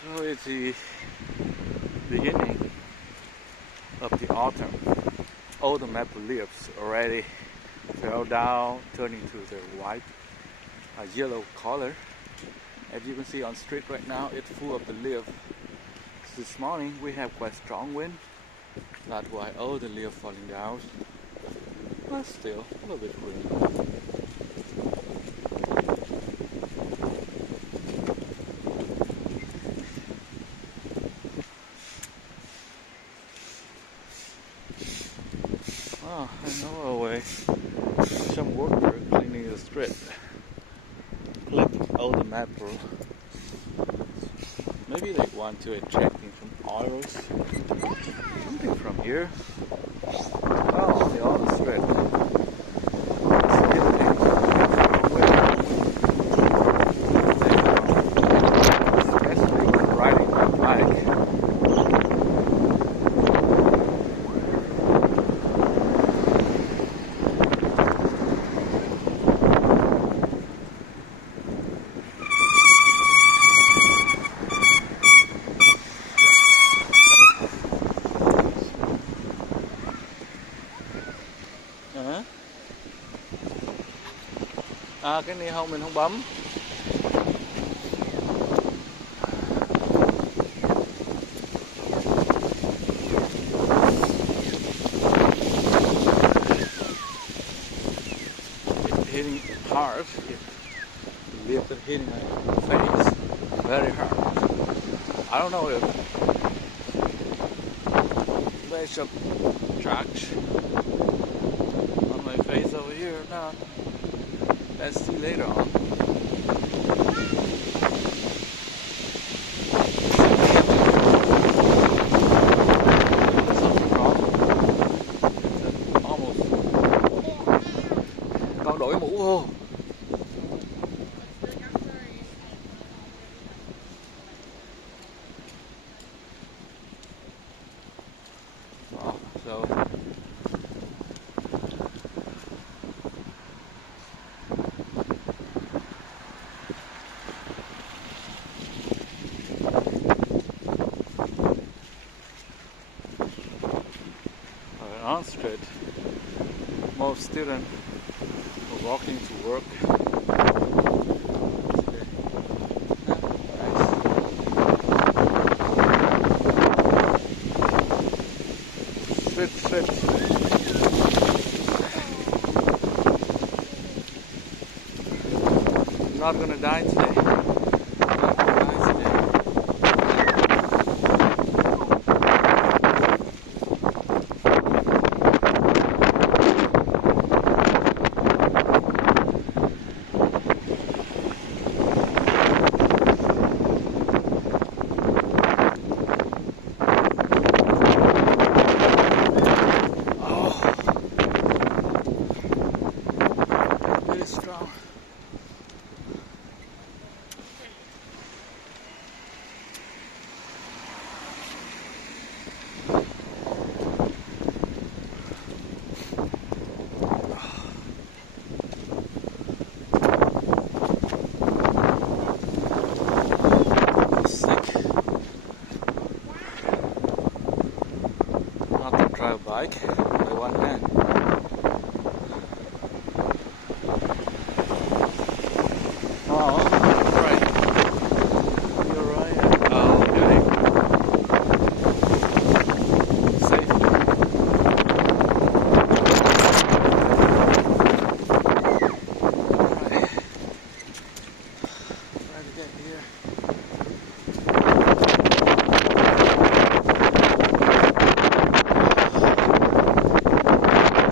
So it's the beginning of the autumn. All the maple leaves already fell down, turning to the white, yellow color. As you can see on the street right now, it's full of the leaves. This morning we have quite strong wind. That's why all the leaves falling down. But still a little bit green. Oh, I know a way. Some worker cleaning the street, collecting all the maple. Maybe they want to extracting some oils, something from here. Oh, on the other street. Especially when riding my bike. Cái này không, mình không bấm. It's hitting hard. The leaf is hitting my face very hard. I don't know if there's some tracks on my face over here or not. Let's see later on. Something wrong. It's almost. Con đổi mũ vô. So. On street, most students are walking to work. Street. I'm not gonna dine today.